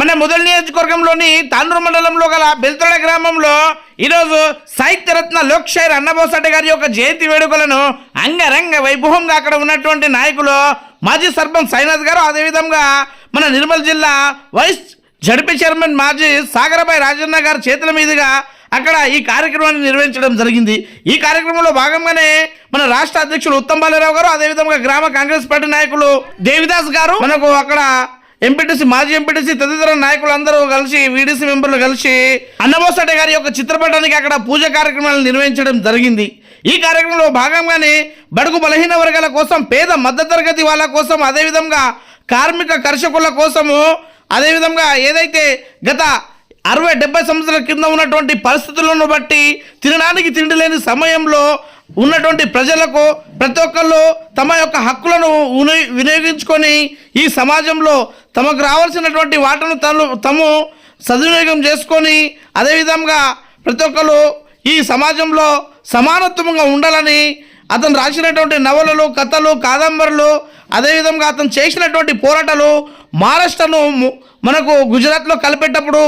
మన ముదల్ నియోజకవర్గంలోని తాండూరు మండలంలో గల బెల్తోడ గ్రామంలో ఈరోజు సాహిత్యరత్న లోక్షైర్ అన్నబోసాటి గారి యొక్క జయంతి వేడుకలను అంగరంగ వైభవంగా అక్కడ ఉన్నటువంటి నాయకులు మాజీ సర్పంచ్ సైనాథ్ గారు, అదేవిధంగా మన నిర్మల్ జిల్లా వైస్ జడ్పీ చైర్మన్ మాజీ సాగరబాయి రాజన్న గారి చేతుల మీదుగా అక్కడ ఈ కార్యక్రమాన్ని నిర్వహించడం జరిగింది. ఈ కార్యక్రమంలో భాగంగానే మన రాష్ట్ర అధ్యక్షులు ఉత్తమ్ బాలరావు గారు, అదేవిధంగా గ్రామ కాంగ్రెస్ పార్టీ నాయకులు దేవిదాస్ గారు, మనకు అక్కడ ఎంపీటీసీ మాజీ ఎంపీటీసీ తదితర నాయకులు అందరూ కలిసి వీడీసీ మెంబర్లు కలిసి అన్నబోసాటి గారి యొక్క చిత్రపటానికి అక్కడ పూజ కార్యక్రమాలు నిర్వహించడం జరిగింది. ఈ కార్యక్రమంలో భాగంగానే బడుగు బలహీన వర్గాల కోసం, పేద మధ్యతరగతి వాళ్ళ కోసం, అదేవిధంగా కార్మిక కర్షకుల కోసము, అదేవిధంగా ఏదైతే గత 60-70 సంవత్సరాల కింద ఉన్నటువంటి పరిస్థితులను బట్టి తినడానికి తిండి లేని సమయంలో ఉన్నటువంటి ప్రజలకు ప్రతి ఒక్కళ్ళు తమ యొక్క హక్కులను వినియోగించుకొని ఈ సమాజంలో తమకు రావాల్సినటువంటి వాటను తాము సద్వినియోగం చేసుకొని, అదేవిధంగా ప్రతి ఒక్కరు ఈ సమాజంలో సమానత్వంగా ఉండాలని అతను రాసినటువంటి నవలలు, కథలు, కాదంబరులు, అదేవిధంగా అతను చేసినటువంటి పోరాటాలు మహారాష్ట్రను మనకు గుజరాత్లో కలిపేటప్పుడు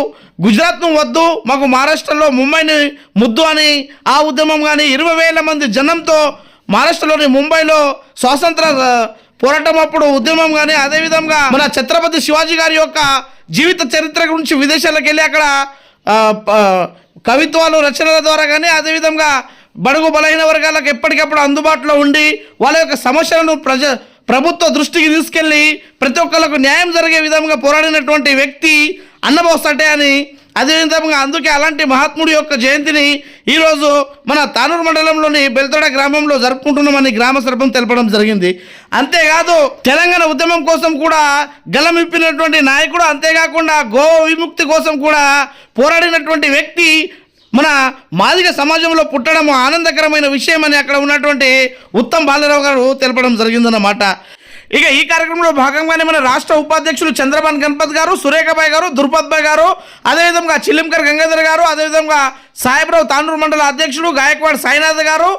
గుజరాత్ను వద్దు, మాకు మహారాష్ట్రలో ముంబైని ముద్దు అని ఆ ఉద్యమం కానీ 20,000 మంది జనంతో మహారాష్ట్రలోని ముంబైలో స్వాతంత్ర పోరాటం అప్పుడు ఉద్యమం కానీ, అదేవిధంగా మన ఛత్రపతి శివాజీ గారి యొక్క జీవిత చరిత్ర గురించి విదేశాలకు వెళ్ళి అక్కడ కవిత్వాలు రచనల ద్వారా కానీ, అదేవిధంగా బడుగు బలహీన వర్గాలకు ఎప్పటికప్పుడు అందుబాటులో ఉండి వాళ్ళ యొక్క సమస్యలను ప్రభుత్వ దృష్టికి తీసుకెళ్లి ప్రతి ఒక్కరికి న్యాయం జరిగే విధంగా పోరాడినటువంటి వ్యక్తి అన్నబోసాటి అని, అదేవిధంగా అందుకే అలాంటి మహాత్ముడి యొక్క జయంతిని ఈరోజు మన తానూరు మండలంలోని బెల్తోడ గ్రామంలో జరుపుకుంటున్నామని గ్రామ సర్పంచ్ తెలపడం జరిగింది. అంతేకాదు తెలంగాణ ఉద్యమం కోసం కూడా గలమిప్పినటువంటి నాయకుడు, అంతేకాకుండా గో విముక్తి కోసం కూడా పోరాడినటువంటి వ్యక్తి మన మాదిగ సమాజంలో పుట్టడం ఆనందకరమైన విషయం అని అక్కడ ఉన్నటువంటి ఉత్తమ్ బాలరావు గారు తెలపడం జరిగిందన్నమాట. ఇక ఈ కార్యక్రమంలో భాగంగానే మన రాష్ట్ర ఉపాధ్యక్షులు చంద్రబాన్ గణపత్ గారు, సురేఖబాయ్ గారు, దుర్పద్బాయ్ గారు, అదేవిధంగా చిల్లింకర్ గంగాధర్ గారు, అదేవిధంగా సాహెబ్రావు తాండూరు మండల అధ్యక్షుడు గాయక్వాడ్ సాయినాథ్ గారు,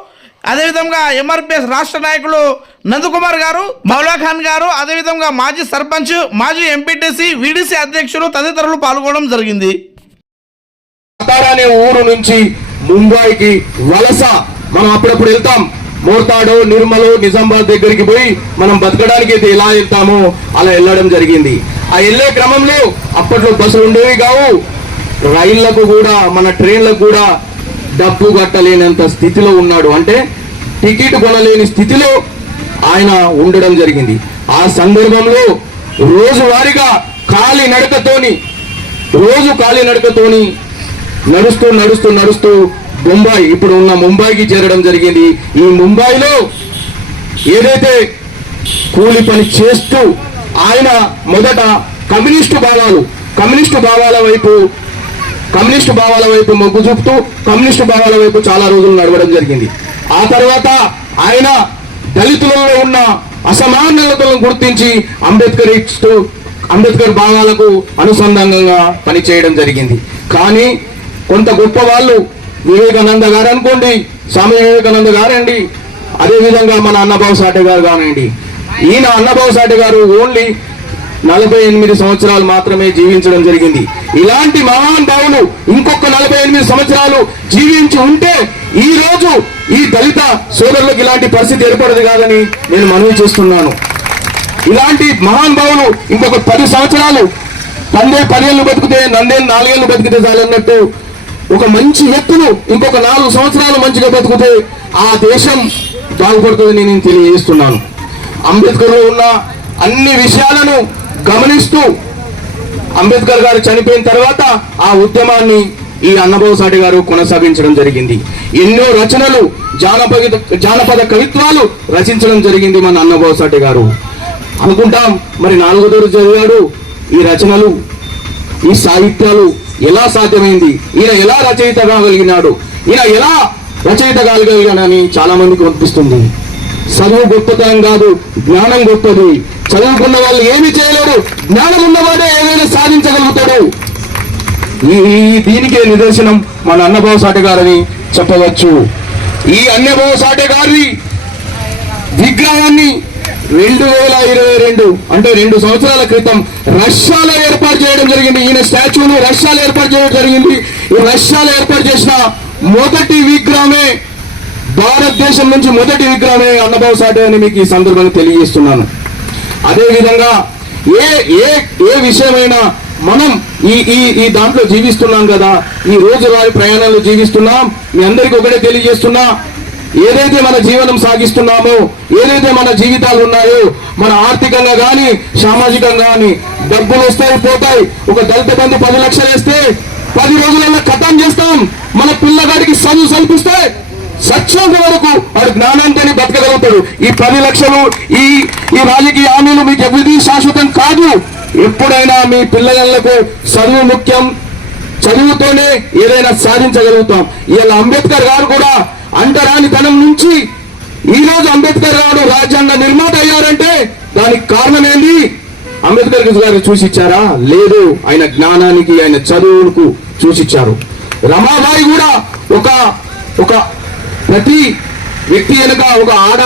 అదేవిధంగా ఎంఆర్పిఎస్ రాష్ట్ర నాయకులు నందకుమార్ గారు, మౌలా ఖాన్ గారు, అదేవిధంగా మాజీ సర్పంచ్, మాజీ ఎంపీటీసీ, వీడీసీ అధ్యక్షులు తదితరులు పాల్గొనడం జరిగింది. అనే ఊరు నుంచి ముంబైకి వలస మనం అప్పుడప్పుడు వెళ్తాం. మోర్తాడో, నిర్మలో, నిజామాబాద్ దగ్గరికి పోయి మనం బతకడానికి అయితే ఎలా వెళ్తామో అలా వెళ్ళడం జరిగింది. ఆ వెళ్ళే క్రమంలో అప్పట్లో బస్సులు ఉండేవి కావు, రైళ్లకు కూడా మన ట్రైన్లకు కూడా డబ్బు కట్టలేనంత స్థితిలో ఉన్నాడు. అంటే టికెట్ కొనలేని స్థితిలో ఆయన ఉండడం జరిగింది. ఆ సందర్భంలో రోజువారీగా కాలి నడకతోని నడుస్తూ నడుస్తూ నడుస్తూ ముంబై, ఇప్పుడు ఉన్న ముంబైకి చేరడం జరిగింది. ఈ ముంబైలో ఏదైతే కూలి పని చేస్తూ ఆయన మొదట కమ్యూనిస్టు భావాల వైపు మొగ్గు చూపుతూ కమ్యూనిస్టు భావాల వైపు చాలా రోజులు నడవడం జరిగింది. ఆ తర్వాత ఆయన దళితులలో ఉన్న అసమానతలను గుర్తించి అంబేద్కర్ భావాలకు అనుసంధానంగా పనిచేయడం జరిగింది. కానీ కొంత గొప్ప వాళ్ళు, వివేకానంద గారు అనుకోండి, స్వామి వివేకానంద గారండి, అదేవిధంగా మన అన్నబోసాటి గారు కానివ్వండి, ఈయన అన్నబోసాటి గారు ఓన్లీ 48 సంవత్సరాలు మాత్రమే జీవించడం జరిగింది. ఇలాంటి మహాన్ భావులు ఇంకొక 48 సంవత్సరాలు జీవించి ఉంటే ఈ రోజు ఈ దళిత సోదరులకు ఇలాంటి పరిస్థితి ఏర్పడదు కాదని నేను మనవి చేస్తున్నాను. ఇలాంటి మహాన్ భావులు ఇంకొక 10 సంవత్సరాలు, 10 ఏళ్ళు బతికితే, 4 ఏళ్ళు బతికితే చాలన్నట్టు ఒక మంచి వ్యక్తులు ఇంకొక 4 సంవత్సరాలు మంచిగా బతికితే ఆ దేశం బాగుపడుతుందని నేను తెలియజేస్తున్నాను. అంబేద్కర్లో ఉన్న అన్ని విషయాలను గమనిస్తూ అంబేద్కర్ గారు చనిపోయిన తర్వాత ఆ ఉద్యమాన్ని ఈ అన్నబోసాటి గారు కొనసాగించడం జరిగింది. ఎన్నో రచనలు, జానపద కవిత్వాలు రచించడం జరిగింది మన అన్నబోసాటి గారు. అనుకుంటాం మరి 4వ తరగతి చదివాడు, ఈ రచనలు, ఈ సాహిత్యాలు ఎలా సాధ్యమైంది, ఈయన ఎలా రచయిత కాగలిగానని చాలా మందికి అనిపిస్తుంది. చదువు గొప్పతనం కాదు, జ్ఞానం గొప్పది. చదువుకున్న వాళ్ళు ఏమి చేయలేరు, జ్ఞానం ఉన్నవాడే ఏదైనా సాధించగలుగుతాడు. దీనికే నిదర్శనం మన అన్నబోసాటి గారని చెప్పవచ్చు. ఈ అన్నబోసాటి గారి విగ్రహాన్ని 2022 అంటే 2 సంవత్సరాల క్రితం రష్యాలో ఏర్పాటు చేయడం చేయడం జరిగింది. ఈయన స్టాచ్యూను రష్యాలో ఏర్పాటు చేయడం జరిగింది. ఈ రష్యాలో ఏర్పాటు చేసిన మొదటి విగ్రహమే, భారతదేశం నుంచి మొదటి విగ్రహమే అన్నబాబు సాటే అని మీకు ఈ సందర్భంగా తెలియజేస్తున్నాను. అదేవిధంగా ఏ ఏ ఏ విషయమైనా మనం ఈ ఈ ఈ దాంట్లో జీవిస్తున్నాం కదా, ఈ రోజువారీ ప్రయాణంలో జీవిస్తున్నాం. మీ అందరికీ ఒకటే తెలియజేస్తున్నా, ఏదైతే మన జీవనం సాగిస్తున్నామో, ఏదైతే మన జీవితాలు ఉన్నాయో, మన ఆర్థికంగా కానీ సామాజికంగా కానీ డబ్బులు వస్తాయి పోతాయి. ఒక దళిత బంధు 10 లక్షలు వేస్తే 10 రోజులలో ఖతం చేస్తాం. మన పిల్లగాడికి చదువు కల్పిస్తే సత్యంత వరకు వాడు జ్ఞానంతోనే బతకగలుగుతాడు. ఈ 10 లక్షలు ఈ ఈ రాజకీయ హామీలు మీకు ఎవరిది శాశ్వతం కాదు. ఎప్పుడైనా మీ పిల్లలకు చదువు ముఖ్యం. చదువుతోనే ఏదైనా సాధించగలుగుతాం. ఇలా అంబేద్కర్ గారు కూడా అంటరానితనం నుంచి ఈ రోజు అంబేద్కర్ గారు రాజ్యాంగ నిర్మాత అయ్యారంటే దానికి కారణం ఏంది? అంబేద్కర్ గారు చూసిచ్చారా? లేదు. ఆయన జ్ఞానానికి, ఆయన చదువులకు చూసిచ్చారు. రమాబాయి కూడా ఒక ప్రతి వ్యక్తి వెనుక ఒక ఆడ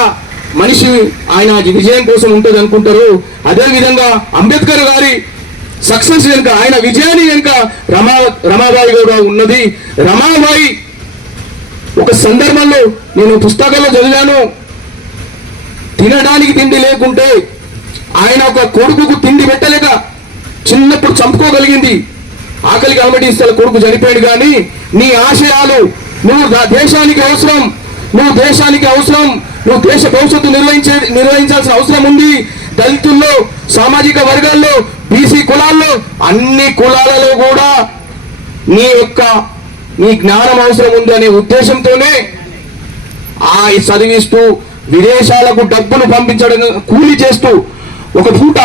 మనిషి ఆయన విజయం కోసం ఉంటుంది అనుకుంటారు. అదే విధంగా అంబేద్కర్ గారి సక్సెస్ వెనుక, ఆయన విజయాన్ని వెనుక రమాబాయి కూడా ఉన్నది. రమాబాయి ఒక సందర్భంలో నేను పుస్తకంలో చదివాను, తినడానికి తిండి లేకుంటే ఆయన ఒక కొడుకుకు తిండి పెట్టలేక చిన్నప్పుడు చంపుకోగలిగింది. ఆకలికి అలమటిస్తే కొడుకు చనిపోయాడు. కానీ నీ ఆశయాలు, నువ్వు దేశానికి అవసరం, నువ్వు దేశ భవిష్యత్తు నిర్వహించాల్సిన అవసరం ఉంది. దళితుల్లో, సామాజిక వర్గాల్లో, బీసీ కులాల్లో, అన్ని కులాలలో కూడా నీ జ్ఞానం అవసరం ఉంది అనే ఉద్దేశంతోనే చదివిస్తూ విదేశాలకు డబ్బులు పంపించడం, కూలీ చేస్తూ ఒక పూట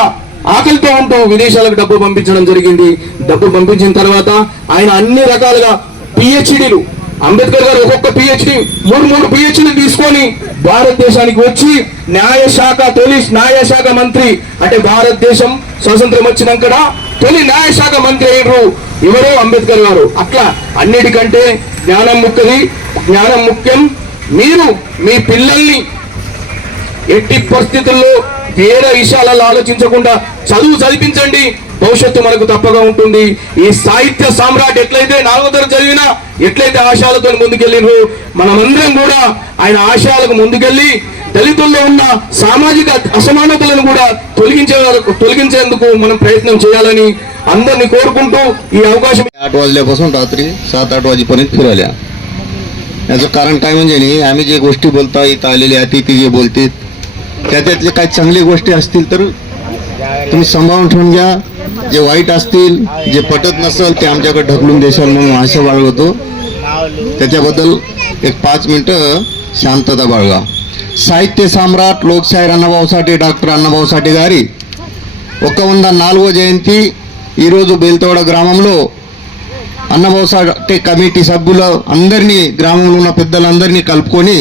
ఆకలితో ఉంటూ విదేశాలకు డబ్బు పంపించడం జరిగింది. డబ్బు పంపించిన తర్వాత ఆయన అన్ని రకాలుగా పిహెచ్డీలు, అంబేద్కర్ గారు ఒక్కొక్క పిహెచ్డి 3 పిహెచ్డీలు తీసుకొని భారతదేశానికి వచ్చి తొలి న్యాయశాఖ మంత్రి, అంటే భారతదేశం స్వాతంత్రం వచ్చినాక తొలి న్యాయశాఖ మంత్రి అయ్యారు ఎవరో అంబేద్కర్ గారు. అట్లా అన్నిటికంటే జ్ఞానం ముఖ్యం. మీరు మీ పిల్లల్ని ఎట్టి పరిస్థితుల్లో వేరే విషయాలలో ఆలోచించకుండా చదివించండి. భవిష్యత్తు మనకు తప్పగా ఉంటుంది. ఈ సాహిత్య సామ్రాట్ ఎట్లయితే 4వ తరగతి చదివినా, ఎట్లయితే ఆశయాలతో ముందుకెళ్ళినో, మనమందరం కూడా ఆయన ఆశయాలకు ముందుకెళ్ళి దళితుల్లో ఉన్న సామాజిక అసమానతలను కూడా తొలగించేందుకు మనం प्रयत्न చేయాలని అందరినీ కోరుకుంటూ ఈ అవకాశం. 8 वाजल्यापासून रात्री 7-8 वाजेपर्यंत फिरायला. याचं कारण काय म्हणजे नाही, आम्ही जे गोष्टी बोलतो, इथं आलेले अतिथी जे बोलतात त्यातले काही चांगली गोष्टी असतील तर तुम्ही सांभाळून ठेवून घ्या. जे वाईट असतील, जे पटत नसेल ते आमच्याकडे ढकलून देशाल म्हणून आशा बाळगतो. त्याच्याबद्दल एक 5 मिनिटं शांतता बाळगा. సాహిత్య సామ్రాట్ లోక్శాయి అన్నబాబు సాటే డాక్టర్ అన్నబాబు సాటే గారి 104వ జయంతి ఈరోజు బేల్తోడ గ్రామంలో అన్నబాబు సాటే కమిటీ సభ్యులు అందరినీ, గ్రామంలో ఉన్న పెద్దలందరినీ కలుపుకొని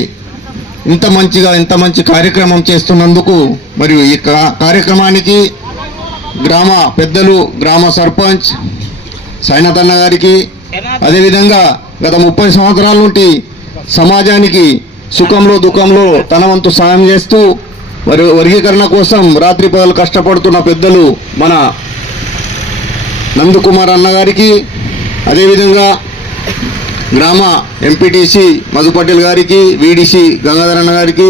ఇంత మంచి కార్యక్రమం చేస్తున్నందుకు మరియు ఈ కార్యక్రమానికి గ్రామ పెద్దలు, గ్రామ సర్పంచ్ సాయినాథ్ అన్న గారికి, అదేవిధంగా గత 30 సంవత్సరాల నుండి సమాజానికి సుఖంలో దుఃఖంలో తన వంతు సాయం చేస్తూ వర్గీకరణ కోసం రాత్రి పగలు కష్టపడుతున్న పెద్దలు మన నందకుమార్ అన్న గారికి, అదేవిధంగా గ్రామ ఎంపీటీసీ మధు పటేల్ గారికి, వీడీసీ గంగాధర్ అన్న గారికి,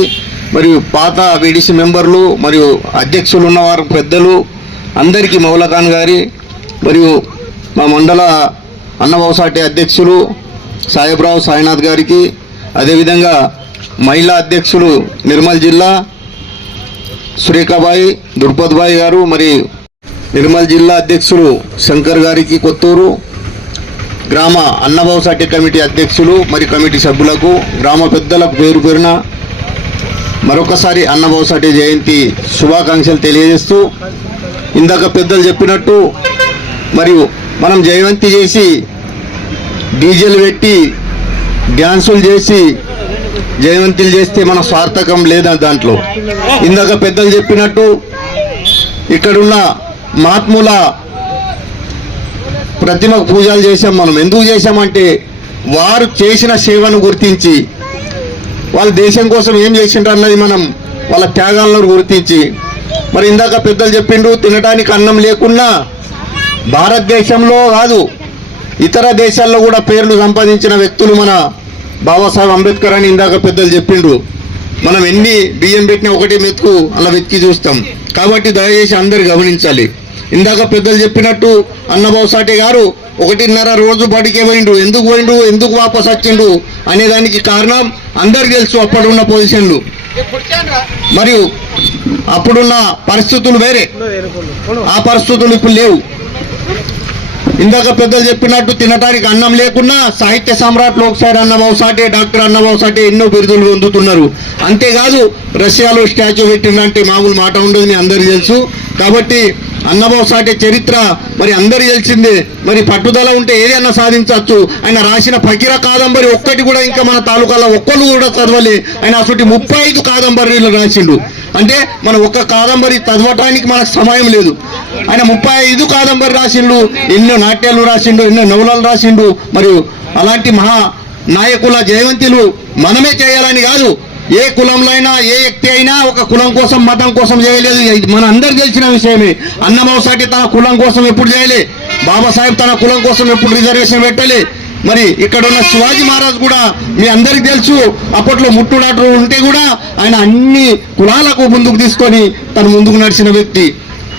మరియు పాత వీడీసీ మెంబర్లు మరియు అధ్యక్షులు ఉన్నవారు పెద్దలు అందరికీ, మౌలఖాన్ గారి మరియు మా మండల అన్నబాబు సాటే అధ్యక్షులు సాహెబ్రావు సాయినాథ్ గారికి, అదేవిధంగా మహిళా అధ్యక్షులు నిర్మల్ జిల్లా సురేఖాబాయి దుర్పద్బాయి గారు, మరి నిర్మల్ జిల్లా అధ్యక్షులు శంకర్ గారికి కొత్తూరు, గ్రామ అన్నబాబు సాటే కమిటీ అధ్యక్షులు మరి కమిటీ సభ్యులకు, గ్రామ పెద్దలకు పేరు పేరున మరొకసారి అన్నబాబు సాటే జయంతి శుభాకాంక్షలు తెలియజేస్తూ, ఇందాక పెద్దలు చెప్పినట్టు మరియు మనం జయంతి చేసి డీజేలు పెట్టి డ్యాన్సులు చేసి జయవంతులు చేస్తే మన స్వార్థకం లేదా దాంట్లో. ఇందాక పెద్దలు చెప్పినట్టు ఇక్కడున్న మహాత్ముల ప్రతిమకు పూజలు చేశాం. మనం ఎందుకు చేశామంటే వారు చేసిన సేవను గుర్తించి, వాళ్ళు దేశం కోసం ఏం చేసిండ్రు అన్నది మనం వాళ్ళ త్యాగాలను గుర్తించి. మరి ఇందాక పెద్దలు చెప్పిండ్రు, తినడానికి అన్నం లేకున్నా భారతదేశంలో కాదు ఇతర దేశాల్లో కూడా పేర్లు సంపాదించిన వ్యక్తులు మన బాబాసాహెబ్ అంబేద్కర్ అని ఇందాక పెద్దలు చెప్పిండ్రు. మనం ఎన్ని బియ్యం పెట్టినా ఒకటే మెతుకు అలా వెతికి చూస్తాం. కాబట్టి దయచేసి అందరు గమనించాలి. ఇందాక పెద్దలు చెప్పినట్టు అన్నబాబు సాటే గారు 1.5 రోజు బడికే పోయిండు. ఎందుకు వాపస్ వచ్చిండు అనే దానికి కారణం అందరికి తెలుసు. అప్పుడున్న పొజిషన్లు మరియు అప్పుడున్న పరిస్థితులు వేరే, ఆ పరిస్థితులు ఇప్పుడు లేవు. ఇందాక పెద్దలు చెప్పినట్టు తినటానికి అన్నం లేకున్నా సాహిత్య సమ్రాట్ లోక్సారి అన్నబాబు సాటే, డాక్టర్ అన్నబాబు సాటే ఎన్నో బిరుదులు పొందుతున్నారు. అంతేకాదు రష్యాలో స్టాచ్యూ పెట్టిందంటే మామూలు మాట ఉండదు, మీ అందరికీ తెలుసు. కాబట్టి అన్నబాబు సాటే చరిత్ర మరి అందరికీ తెలిసిందే. మరి పట్టుదల ఉంటే ఏదైనా సాధించవచ్చు. ఆయన రాసిన ఫకీరా కాదంబరి ఒక్కటి కూడా ఇంకా మన తాలూకాలో ఒక్కళ్ళు కూడా చదవలే. ఆయన అసలు 35 కాదంబరీలు రాసిండు. అంటే మనం ఒక్క కాదంబరి చదవటానికి మనకు సమయం లేదు. ఆయన 35 కాదంబరి రాసిండు, ఎన్నో నాట్యాలు రాసిండు, ఎన్నో నవలలు రాసిండు. మరియు అలాంటి మహా నాయకుల జయవంతులు మనమే చేయాలని కాదు, ఏ కులంలో అయినా ఏ వ్యక్తి అయినా ఒక కులం కోసం మతం కోసం చేయలేదు. ఇది మన అందరికి తెలిసిన విషయమే. అన్నబాబు సాటే తన కులం కోసం ఎప్పుడు చేయలే, బాబాసాహెబ్ తన కులం కోసం ఎప్పుడు రిజర్వేషన్ పెట్టలే. మరి ఇక్కడ ఉన్న శివాజీ మహారాజ్ కూడా మీ అందరికి తెలుసు, అప్పట్లో ముట్టుడాటు ఉంటే కూడా ఆయన అన్ని కులాలకు ముందుకు తీసుకొని తను ముందుకు నడిచిన వ్యక్తి.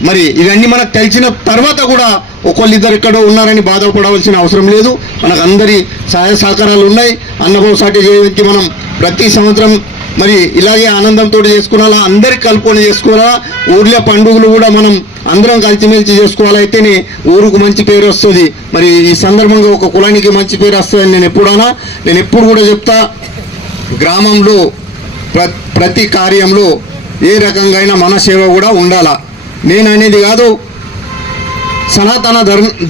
మరి ఇవన్నీ మనకు తెలిసిన తర్వాత కూడా ఒకళ్ళిద్దరు ఎక్కడో ఉన్నారని బాధపడవలసిన అవసరం లేదు. మనకు అందరి సహాయ సహకారాలు ఉన్నాయి. అన్నబాబు సాటే జయంతి మనం ప్రతి సంవత్సరం మరి ఇలాగే ఆనందంతో చేసుకున్నాలా, అందరికి కలుపుకొని చేసుకోవాలా. ఊర్లో పండుగలు కూడా మనం అందరం కలిసిమెలిసి చేసుకోవాలైతేనే ఊరుకు మంచి పేరు వస్తుంది. మరి ఈ సందర్భంగా ఒక కులానికి మంచి పేరు వస్తుందని నేను ఎప్పుడు కూడా చెప్తా. గ్రామంలో ప్రతి కార్యంలో ఏ రకంగా అయినా మన సేవ కూడా ఉండాలా. నేను అనేది కాదు, సనాతన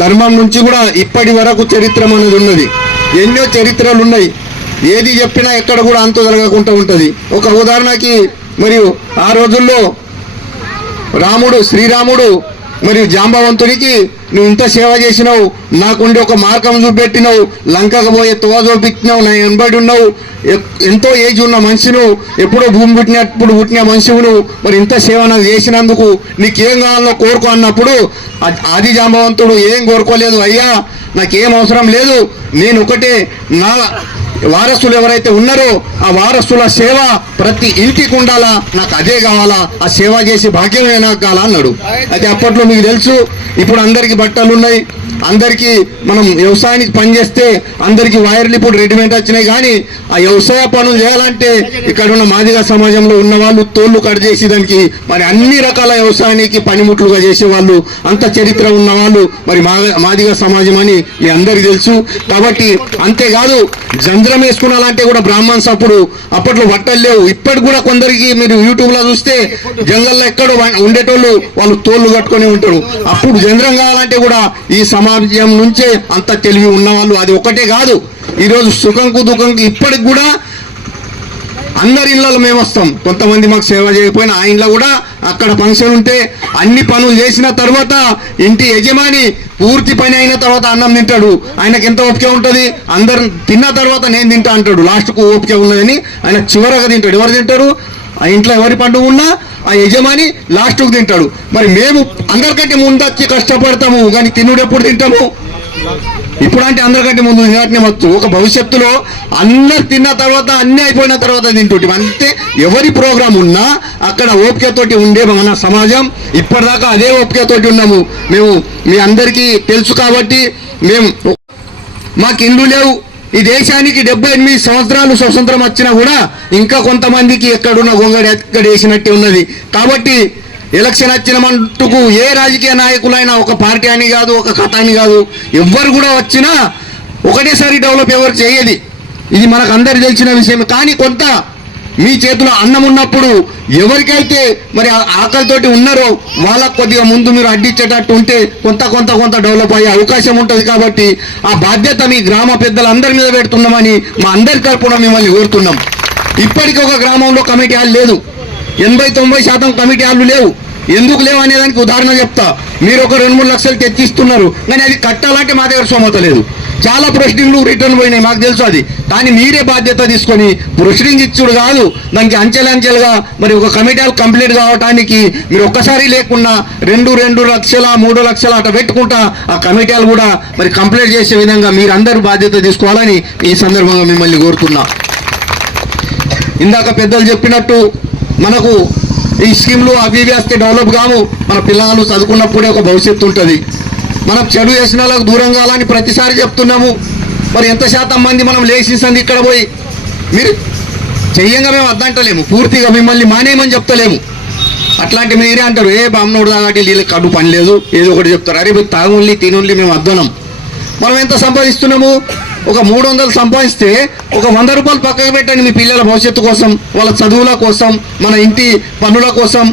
ధర్మం నుంచి కూడా ఇప్పటి వరకు చరిత్ర అనేది ఉన్నది. ఎన్నో చరిత్రలు ఉన్నాయి. ఏది చెప్పినా ఎక్కడ కూడా అంతు జరగకుండా ఉంటుంది. ఒక ఉదాహరణకి మరియు ఆ రోజుల్లో శ్రీరాముడు మరియు జాంబవంతునికి నువ్వు ఇంత సేవ చేసినావు, నాకుండి ఒక మార్గం చూపెట్టినావు, లంకకు పోయే తోవ చూపించినావు, నా వెనబడి ఉన్నావు, ఎంతో ఏజ్ ఉన్న మనిషిను, ఎప్పుడో భూమి పుట్టిన మనిషిను, మరి ఇంత సేవ నాకు చేసినందుకు నీకేం కావాలో కోరుకో అన్నప్పుడు ఆది జాంబవంతుడు ఏం కోరుకోలేదు. అయ్యా నాకేం అవసరం లేదు, నేను ఒకటే నా వారసులు ఎవరైతే ఉన్నారో ఆ వారసుల సేవ ప్రతి ఇంటికి ఉండాలా, నాకు అదే కావాలా, ఆ సేవ చేసి భాగ్యమే నాకు కావాలా అన్నాడు. అయితే అప్పట్లో మీకు తెలుసు, ఇప్పుడు అందరికీ బట్టలు ఉన్నాయి, అందరికీ మనం వ్యవసాయానికి పని చేస్తే అందరికీ వైర్లు ఇప్పుడు రెడీమేడ్ వచ్చినాయి. కానీ ఆ వ్యవసాయ పనులు చేయాలంటే ఇక్కడ ఉన్న మాదిగ సమాజంలో ఉన్న వాళ్ళు తోళ్ళు కట్ చేసి దానికి మరి అన్ని రకాల వ్యవసాయానికి పనిముట్లుగా చేసేవాళ్ళు, అంత చరిత్ర ఉన్న వాళ్ళు మరి మాదిగ సమాజం అని మీ అందరికీ తెలుసు. కాబట్టి అంతేకాదు జంద్రం వేసుకున్నాలంటే కూడా బ్రాహ్మణ్స్ అప్పట్లో బట్టలు లేవు. ఇప్పటికి కూడా కొందరికి మీరు యూట్యూబ్లో చూస్తే జంగల్లో ఎక్కడో ఉండేటోళ్ళు వాళ్ళు తోళ్ళు కట్టుకొని ఉంటారు. అప్పుడు జంద్రం కావాలంటే కూడా ఈ సమాజం నుంచే అంత తెలివి ఉన్నవాళ్ళు. అది ఒకటే కాదు, ఈరోజు సుఖంకు దుఃఖంకు ఇప్పటికి కూడా అందరి ఇళ్ళలో మేము వస్తాం. కొంతమంది మాకు సేవ చేయకపోయినా ఆ ఇంట్లో కూడా అక్కడ ఫంక్షన్ ఉంటే అన్ని పనులు చేసిన తర్వాత ఇంటి యజమాని పూర్తి పని అయిన తర్వాత అన్నం తింటాడు. ఆయనకి ఎంత ఓపిక ఉంటుంది, అందరు తిన్న తర్వాత నేను తింటా అంటాడు. లాస్ట్కు ఓపిక ఉన్నదని ఆయన చివరగా తింటాడు. ఎవరు తింటారు? ఆ ఇంట్లో ఎవరి పండుగ ఉన్నా ఆ యజమాని లాస్ట్కు తింటాడు. మరి మేము అందరికంటే ముందు వచ్చి కష్టపడతాము, కానీ తినుడు ఎప్పుడు తింటాము? ఇప్పుడు అంటే అందరికంటే ముందు తినట్నే వచ్చు. ఒక భవిష్యత్తులో అందరు తిన్న తర్వాత అన్ని అయిపోయిన తర్వాత తింటుంటే అంతే. ఎవరి ప్రోగ్రాం ఉన్నా అక్కడ ఓపికతోటి ఉండే మన సమాజం ఇప్పటిదాకా అదే ఓపికతోటి ఉన్నాము. మేము మీ అందరికీ తెలుసు కాబట్టి మాకు ఇల్లు లేవు. ఈ దేశానికి 78 సంవత్సరాలు స్వతంత్రం వచ్చినా కూడా ఇంకా కొంతమందికి ఎక్కడున్న గొంగడి ఎక్కడ వేసినట్టే ఉన్నది. కాబట్టి ఎలక్షన్ వచ్చిన మటుకు ఏ రాజకీయ నాయకులైనా ఒక పార్టీ అని కాదు, ఒక కథ అని కాదు, ఎవ్వరు కూడా వచ్చినా ఒకటేసారి డెవలప్ ఎవరు చేయది. ఇది మనకు అందరు తెలిసిన విషయం. కానీ కొంత మీ చేతిలో అన్నం ఉన్నప్పుడు ఎవరికైతే మరి ఆకలితోటి ఉన్నారో వాళ్ళకు కొద్దిగా ముందు మీరు అడ్డించేటట్టు ఉంటే కొంత డెవలప్ అయ్యే అవకాశం ఉంటుంది. కాబట్టి ఆ బాధ్యత మీ గ్రామ పెద్దలందరి మీద పెడుతున్నామని మా అందరి తరపున మిమ్మల్ని కోరుతున్నాం. ఇప్పటికీ ఒక గ్రామంలో కమిటీ హాల్ లేదు, 80-90% కమిటీ హాళ్ళు లేవు. ఎందుకు లేవు అనేదానికి ఉదాహరణ చెప్తా. మీరు ఒక 2-3 లక్షలు తెచ్చిస్తున్నారు, కానీ అది కట్టాలంటే మా దగ్గర సోమత లేదు. చాలా ప్రొసీడింగ్లు రిటర్న్ పోయినాయి, మాకు తెలుసు అది. కానీ మీరే బాధ్యత తీసుకొని ప్రొసీడింగ్ ఇచ్చుడు కాదు, దానికి అంచెలంచెలుగా మరి ఒక కమిటీలు కంప్లీట్ కావడానికి మీరు ఒక్కసారి లేకున్నా 2 లక్షల 3 లక్షల అట్లా పెట్టుకుంటా ఆ కమిటీలు కూడా మరి కంప్లీట్ చేసే విధంగా మీరందరూ బాధ్యత తీసుకోవాలని ఈ సందర్భంగా మిమ్మల్ని కోరుతున్నా. ఇందాక పెద్దలు చెప్పినట్టు మనకు ఈ స్కీమ్లు అవి వేస్తే డెవలప్ కావు. మన పిల్లలు చదువుకున్నప్పుడే ఒక భవిష్యత్తు ఉంటుంది. మనం చెడు చేసిన వాళ్ళకు దూరం కావాలని ప్రతిసారి చెప్తున్నాము. మరి ఎంత శాతం మంది మనం లేచింది ఇక్కడ పోయి మీరు చెయ్యంగా మేము అద్దంటలేము, పూర్తిగా మిమ్మల్ని మానేయమని చెప్తలేము. అట్లాంటి మీరే అంటారు, ఏ బామ్మనోడు తాగాటి వీళ్ళకి కడు పని లేదు, ఏదో ఒకటి చెప్తారు. అరే తాగుండి తినుండి మేము అద్దనం. మనం ఎంత సంపాదిస్తున్నాము? ఒక 300 సంపాదిస్తే ఒక 100 రూపాయలు పక్కకు పెట్టండి మీ పిల్లల భవిష్యత్తు కోసం, వాళ్ళ చదువుల కోసం, మన ఇంటి పనుల కోసం.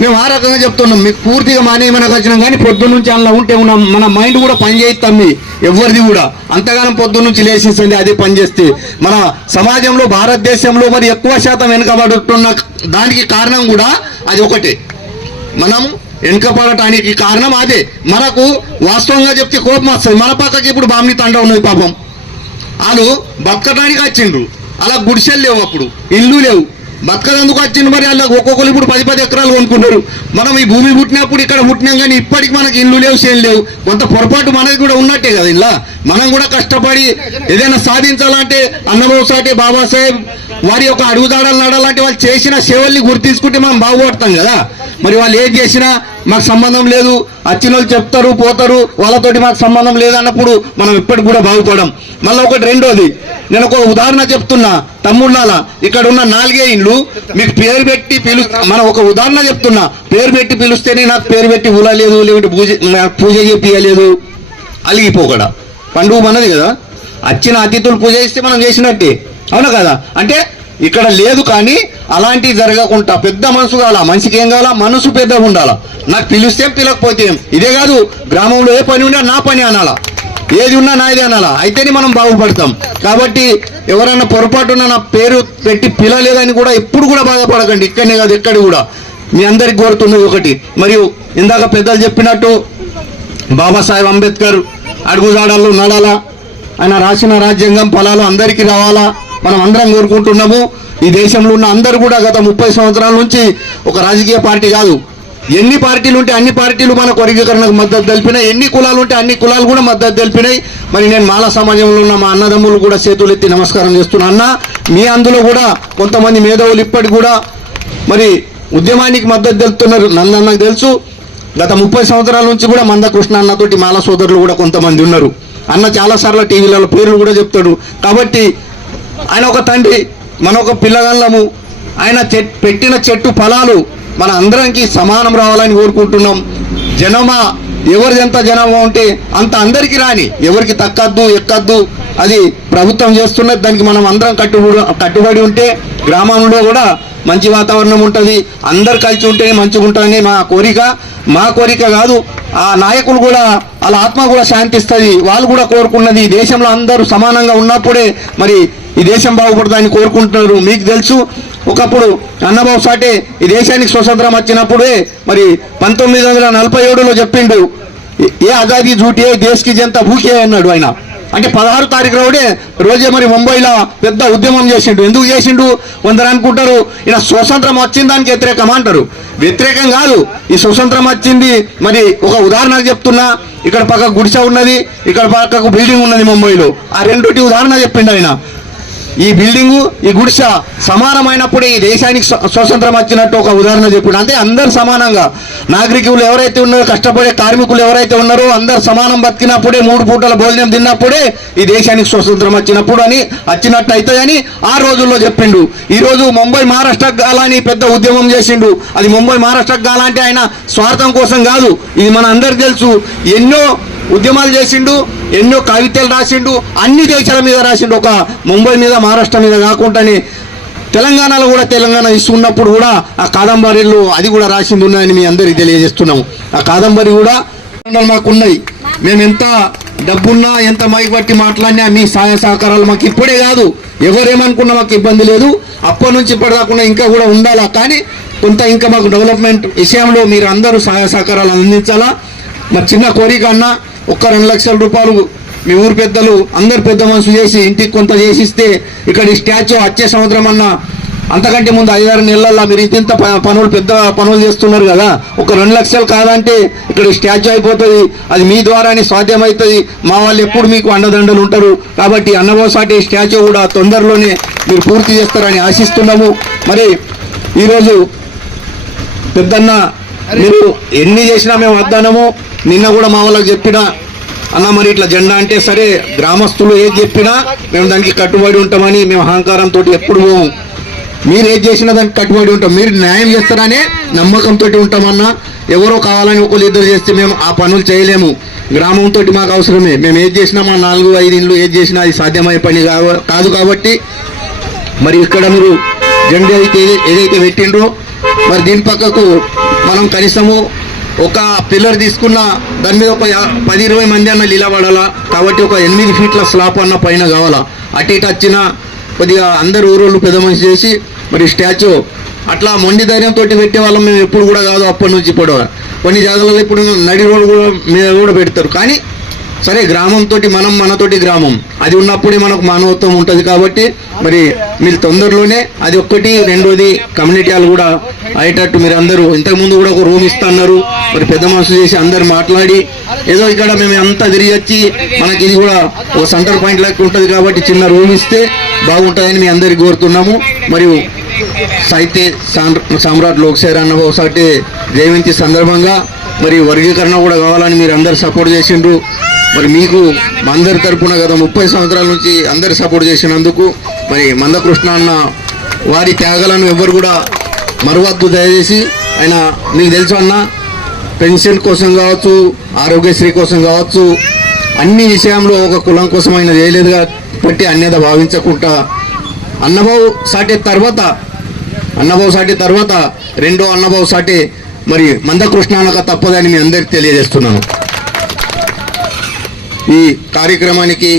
మేము ఆ రకంగా చెప్తున్నాం. మీకు పూర్తిగా మానేయమని వచ్చినాం, కానీ పొద్దున్న నుంచి అలా ఉంటే ఉన్నాం, మన మైండ్ కూడా పని చేయిస్తాం. ఎవరిది కూడా అంతగానం పొద్దున్న నుంచి లేచేసింది అదే పని చేస్తే మన సమాజంలో భారతదేశంలో మరి ఎక్కువ శాతం వెనుకబడుతున్న దానికి కారణం కూడా అది ఒకటే. మనం వెనుకపడటానికి కారణం అదే. మనకు వాస్తవంగా చెప్తే కోపం వస్తుంది. మన పక్కకి ఇప్పుడు బామ్ని తండ ఉన్నది పాపం, వాళ్ళు బతకడానికి వచ్చిండ్రు, అలా గుడిసెలు లేవు, అప్పుడు ఇల్లు లేవు, బతకదందుకు వచ్చిండ్రు. మరి అలా ఒక్కొక్కరు ఇప్పుడు 10 ఎకరాలు కొనుక్కున్నారు. మనం ఈ భూమి పుట్టినప్పుడు ఇక్కడ పుట్టినాం, కానీ ఇప్పటికి మనకి ఇల్లు లేవు, చేయం లేవు. కొంత పొరపాటు మనది కూడా ఉన్నట్టే కదా. ఇలా మనం కూడా కష్టపడి ఏదైనా సాధించాలంటే అన్నబాబు సాటే బాబాసాహెబ్ వారి యొక్క అడుగుదాడలు నడాలంటే వాళ్ళు చేసిన సేవల్ని గుర్తించుకుంటే మనం బాగుపడతాం కదా. మరి వాళ్ళు ఏం చేసినా మాకు సంబంధం లేదు, వచ్చిన వాళ్ళు చెప్తారు పోతారు, వాళ్ళతోటి మాకు సంబంధం లేదన్నప్పుడు మనం ఎప్పటికి కూడా బాగుపడం. మళ్ళీ ఒకటి రెండోది, నేను ఒక ఉదాహరణ చెప్తున్నా. తమ్ముళ్ళ ఇక్కడ ఉన్న 4 ఇండ్లు మీకు పేరు పెట్టి మనం ఒక ఉదాహరణ చెప్తున్నా. పేరు పెట్టి పిలుస్తేనే నాకు పేరు పెట్టి ఊలలేదు, లేకుంటే పూజ చేపియలేదు, అలిగిపోకడా పండుగ మనది కదా. వచ్చిన అతిథులు పూజ చేస్తే మనం చేసినట్టే, అవునా కదా. అంటే ఇక్కడ లేదు, కానీ అలాంటివి జరగకుండా పెద్ద మనసు కావాలా. మనిషికి ఏం కావాలా? మనసు పెద్దగా ఉండాలా. నాకు పిలిస్తే పిలకపోతే ఇదే కాదు, గ్రామంలో ఏ పని ఉన్నా నా పని అనాలా, ఏది ఉన్నా నాది అనాలా, అయితేనే మనం బాగుపడతాం. కాబట్టి ఎవరన్నా పొరపాటున నా పేరు పెట్టి పిలలేదని కూడా ఎప్పుడు కూడా బాధపడకండి. ఇక్కడనే కాదు ఎక్కడ కూడా. మీ అందరికి కోరుతున్నది ఒకటి. మరియు ఇందాక పెద్దలు చెప్పినట్టు బాబాసాహెబ్ అంబేద్కర్ అడుగుజాడల్లో నడాలా, ఆయన రాసిన రాజ్యాంగం ఫలాలు అందరికీ రావాలా మనం అందరం కోరుకుంటున్నాము. ఈ దేశంలో ఉన్న అందరూ కూడా గత 30 సంవత్సరాల నుంచి ఒక రాజకీయ పార్టీ కాదు, ఎన్ని పార్టీలు ఉంటే అన్ని పార్టీలు మన వర్గీకరణకు మద్దతు తెలిపినాయి, ఎన్ని కులాలు ఉంటే అన్ని కులాలు కూడా మద్దతు తెలిపినాయి. మరి నేను మాలా సమాజంలో ఉన్న మా అన్నదమ్ములు కూడా చేతులెత్తి నమస్కారం చేస్తున్నా. అన్న మీ అందులో కూడా కొంతమంది మేధావులు ఇప్పటికి కూడా మరి ఉద్యమానికి మద్దతు తెలుపుతున్నారు. నాకు తెలుసు గత 30 సంవత్సరాల నుంచి కూడా మందకృష్ణ అన్నతోటి మాలా సోదరులు కూడా కొంతమంది ఉన్నారు. అన్న చాలాసార్లు టీవీలలో పేర్లు కూడా చెప్తాడు. కాబట్టి ఆయన ఒక తండ్రి, మన ఒక పిల్లగాళ్ళము. ఆయన పెట్టిన చెట్టు ఫలాలు మన అందరికి సమానం రావాలని కోరుకుంటున్నాం. జనమా ఎవరిది ఎంత జనాభా ఉంటే అంత అందరికీ రాని, ఎవరికి తక్కద్దు ఎక్కద్దు, అది ప్రభుత్వం చేస్తున్నది. దానికి మనం అందరం కట్టుబడి ఉంటే గ్రామంలో కూడా మంచి వాతావరణం ఉంటుంది, అందరు కలిసి ఉంటేనే మంచిగా ఉంటుందని మా కోరిక కాదు. ఆ నాయకులు కూడా వాళ్ళ ఆత్మ కూడా శాంతిస్తుంది. వాళ్ళు కూడా కోరుకున్నది ఈ దేశంలో అందరూ సమానంగా ఉన్నప్పుడే మరి ఈ దేశం బాగుపడుతుందని కోరుకుంటున్నారు. మీకు తెలుసు ఒకప్పుడు అన్నబాబు సాటే ఈ దేశానికి స్వతంత్రం వచ్చినప్పుడే మరి 1947లో చెప్పిండు, ఏ ఆజాదీ జూటి ఏ దేశకి జనతా భూకే అన్నాడు ఆయన. అంటే 16 తారీఖు రోజే మరి ముంబైలో పెద్ద ఉద్యమం చేసిండు. ఎందుకు చేసిండు? కొందరు అనుకుంటారు ఇలా స్వతంత్రం వచ్చిన దానికి వ్యతిరేకం అంటారు. వ్యతిరేకం కాదు, ఈ స్వతంత్రం వచ్చింది. మరి ఒక ఉదాహరణకు చెప్తున్నా, ఇక్కడ పక్క గుడిసె ఉన్నది, ఇక్కడ పక్కకు బిల్డింగ్ ఉన్నది ముంబైలో. ఆ రెండుటి ఉదాహరణ చెప్పిండు ఆయన. ఈ బిల్డింగు ఈ గుడిసె సమానమైనప్పుడే ఈ దేశానికి స్వతంత్రం వచ్చినట్టు ఒక ఉదాహరణ చెప్పిండు. అంటే అందరు సమానంగా నాగరికులు ఎవరైతే ఉన్నారో, కష్టపడే కార్మికులు ఎవరైతే ఉన్నారో అందరు సమానం బతికినప్పుడే, 3 పూటల భోజనం తిన్నప్పుడే ఈ దేశానికి స్వతంత్రం వచ్చినప్పుడు అని వచ్చినట్టు అవుతుందని ఆ రోజుల్లో చెప్పిండు. ఈరోజు ముంబై మహారాష్ట్రకు గాలని పెద్ద ఉద్యమం చేసిండు. అది ముంబై మహారాష్ట్రకు గాలంటే ఆయన స్వార్థం కోసం కాదు, ఇది మన అందరికి తెలుసు. ఎన్నో ఉద్యమాలు చేసిండు, ఎన్నో కవితలు రాసిండు, అన్ని దేశాల మీద రాసిండు. ఒక ముంబై మీద మహారాష్ట్ర మీద కాకుండానే తెలంగాణలో కూడా తెలంగాణ ఇస్తున్నప్పుడు కూడా ఆ కాదంబరిలో అది కూడా రాసింది ఉన్నదని మీ అందరికీ తెలియజేస్తున్నాము. ఆ కాదంబరి కూడా మాకు ఉన్నాయి. మేము ఎంత డబ్బున్నా ఎంత మైకి పట్టి మాట్లాడినా మీ సహాయ సహకారాలు మాకు ఇప్పుడే కాదు, ఎవరేమనుకున్నా మాకు ఇబ్బంది లేదు. అప్పటి నుంచి ఇప్పటిదాకుండా ఇంకా కూడా ఉండాలా. కానీ కొంత ఇంకా మాకు డెవలప్మెంట్ విషయంలో మీరు అందరూ సహాయ సహకారాలు అందించాలా. మరి చిన్న కోరిక అన్న, ఒక్క 2 లక్షల రూపాయలు మీ ఊరు పెద్దలు అందరు పెద్ద మనుషులు చేసి ఇంటికి కొంత చేసిస్తే ఇక్కడ ఈ స్టాచ్యూ వచ్చే సంవత్సరం అన్న అంతకంటే ముందు 5-6 నెలల్లో మీరు ఇంత పనులు పెద్ద పనులు చేస్తున్నారు కదా, ఒక 2 లక్షలు కాదంటే ఇక్కడ స్టాచ్యూ అయిపోతుంది. అది మీ ద్వారానే సాధ్యమవుతుంది. మా వాళ్ళు ఎప్పుడు మీకు అండదండలు ఉంటారు. కాబట్టి అన్నభావ సాటి స్టాచ్యూ కూడా తొందరలోనే మీరు పూర్తి చేస్తారని ఆశిస్తున్నాము. మరి ఈరోజు పెద్దన్న మీరు ఎన్ని చేసినా మేము వద్దానము. నిన్న కూడా మా వాళ్ళకి చెప్పినా అన్న మరి ఇట్లా జెండా అంటే సరే గ్రామస్తులు ఏది చెప్పినా మేము దానికి కట్టుబడి ఉంటామని, మేము అహంకారంతో ఎప్పుడు పోము. మీరు ఏది చేసినా దానికి కట్టుబడి ఉంటాం. మీరు న్యాయం చేస్తారనే నమ్మకంతో ఉంటామన్నా. ఎవరో కావాలని 1-2 చేస్తే మేము ఆ పనులు చేయలేము. గ్రామంతో మాకు అవసరమే. మేము ఏది చేసినా మా 4-5 ఇండ్లు ఏది చేసినా అది సాధ్యమయ్యే పని కాదు. కాబట్టి మరి ఇక్కడ మీరు జెండా అయితే ఏదైతే పెట్టిండ్రో మరి దీని పక్కకు మనం కనీసము ఒక పిల్లర్ తీసుకున్న దాని మీద ఒక 10-20 మంది అన్న నిలబడాలా. కాబట్టి ఒక 8 ఫీట్ల స్లాబ్ అన్న పైన కావాలా. అటు ఇటు వచ్చిన కొద్దిగా అందరు ఊరోళ్ళు పెద్ద మనిషి చేసి మరి స్టాచ్యూ అట్లా మొండి ధైర్యంతో పెట్టే వాళ్ళం మేము ఎప్పుడు కూడా కాదు. అప్పటి నుంచి ఇప్పుడు కొన్ని జాగాలలో ఇప్పుడు నడి రోడ్డు కూడా మీద కూడా పెడతారు. కానీ సరే గ్రామంతో మనతోటి గ్రామం అది ఉన్నప్పుడే మనకు మానవత్వం ఉంటుంది. కాబట్టి మరి మీరు తొందరలోనే అది ఒక్కటి. రెండోది కమ్యూనిటీ హాల్ కూడా అయ్యేటట్టు మీరు అందరూ ఇంతకుముందు కూడా ఒక రూమ్ ఇస్తున్నారు. మరి పెద్ద మనుషులు చేసి అందరు మాట్లాడి ఏదో ఇక్కడ మేము అంతా తిరిగి వచ్చి మనకి ఇది కూడా ఒక సెంటర్ పాయింట్ లెక్క ఉంటుంది. కాబట్టి చిన్న రూమ్ ఇస్తే బాగుంటుందని మీ అందరికి కోరుతున్నాము. మరియు సాహిత్య సామ్రాట్ లోక్శాయర్ అన్నభావ సాటి జయంతి సందర్భంగా మరి వర్గీకరణ కూడా కావాలని మీరు అందరు సపోర్ట్ చేసిండ్రు. మరి మీకు అందరి తరపున గత 30 సంవత్సరాల నుంచి అందరు సపోర్ట్ చేసినందుకు మరి మందకృష్ణ అన్న వారి త్యాగాలను ఎవరు కూడా మరవద్దు. దయచేసి ఆయన మీకు తెలుసు అన్న పెన్షన్ కోసం కావచ్చు, ఆరోగ్యశ్రీ కోసం కావచ్చు, అన్ని విషయంలో ఒక కులం కోసం ఆయన చేయలేదు కాబట్టి అన్యత భావించకుండా అన్నభావ సాటి తర్వాత రెండో అన్నభావ సాటి మరి మందకృష్ణ అనక తప్పదని మీ అందరికి తెలియజేస్తున్నాను. ఈ కార్యక్రమానికి